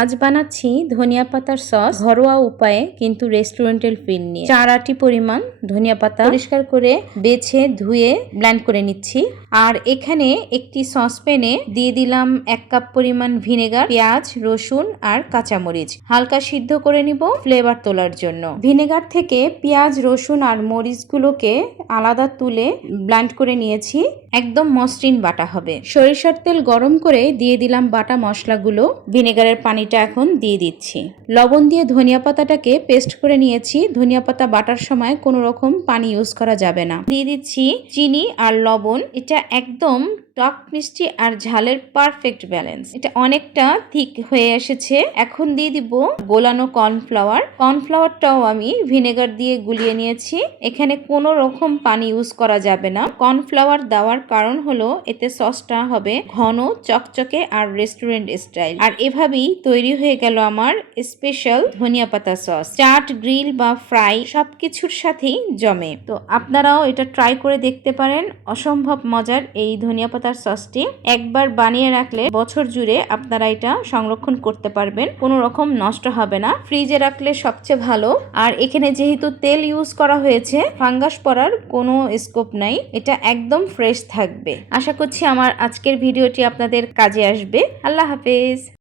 আজ বানাচ্ছি ধনিয়া পাতার সস ঘরোয়া উপায়ে, কিন্তু রেস্টুরেন্টের ফিল নিয়ে। 4 আটি পরিমাণ ধনিয়া পাতা পরিষ্কার করে বেছে ধুয়ে ব্লেন্ড করে নিচ্ছি। আর এখানে একটি সসপ্যানে দিয়ে দিলাম 1 কাপ পরিমাণ ভিনেগার, পেঁয়াজ, রসুন আর কাঁচামরিচ হালকা সিদ্ধ করে নিব ফ্লেভার তোলার জন্য। ভিনেগার থেকে পেঁয়াজ, রসুন আর মরিচগুলোকে আলাদা তুলে ব্লেন্ড করে নিয়েছি। একদম মসৃণ বাটা হবে। সরিষার তেল গরম করে দিয়ে দিলাম বাটা মশলাগুলো। ভিনেগারের পানিটা এখন দিয়ে দিচ্ছি। লবণ দিয়ে ধনিয়া পাতাটাকে পেস্ট করে নিয়েছি। ধনিয়া পাতা বাটার সময় কোনো রকম পানি ইউজ করা যাবে না। দিয়ে দিচ্ছি চিনি আর লবণ। এটা একদম টক মিষ্টি আর ঝালের পারফেক্ট ব্যালেন্স। এটা অনেকটা থিক হয়ে এসেছে। এখন দিয়ে দিব গোলানো কর্নফ্লাওয়ার। কর্নফ্লাওয়ারটাও আমি ভিনেগার দিয়ে গুলিয়ে নিয়েছি। এখানে কোনো রকম পানি ইউজ করা যাবে না। কর্নফ্লাওয়ার দেওয়ার কারণ হলো এতে সসটা হবে ঘন, চকচকে আর রেস্টুরেন্ট স্টাইল। আর এভাবেই তৈরি হয়ে গেল আমার স্পেশাল ধনিয়া পাতা সস। চাট, গ্রিল বা ফ্রাই সবকিছুর সাথেই জমে। তো আপনারাও এটা ট্রাই করে দেখতে পারেন। অসম্ভব মজার এই ধনিয়া পাতার সসটি একবার বানিয়ে রাখলে বছর জুড়ে আপনারা এটা সংরক্ষণ করতে পারবেন। কোনো রকম নষ্ট হবে না। ফ্রিজে রাখলে সবচেয়ে ভালো। আর এখানে যেহেতু তেল ইউজ করা হয়েছে, ফাঙ্গাস পড়ার কোনো স্কোপ নাই। এটা একদম ফ্রেশ থাকবে। আশা করছি আমার আজকের ভিডিওটি আপনাদের কাজে আসবে। আল্লাহ হাফেজ।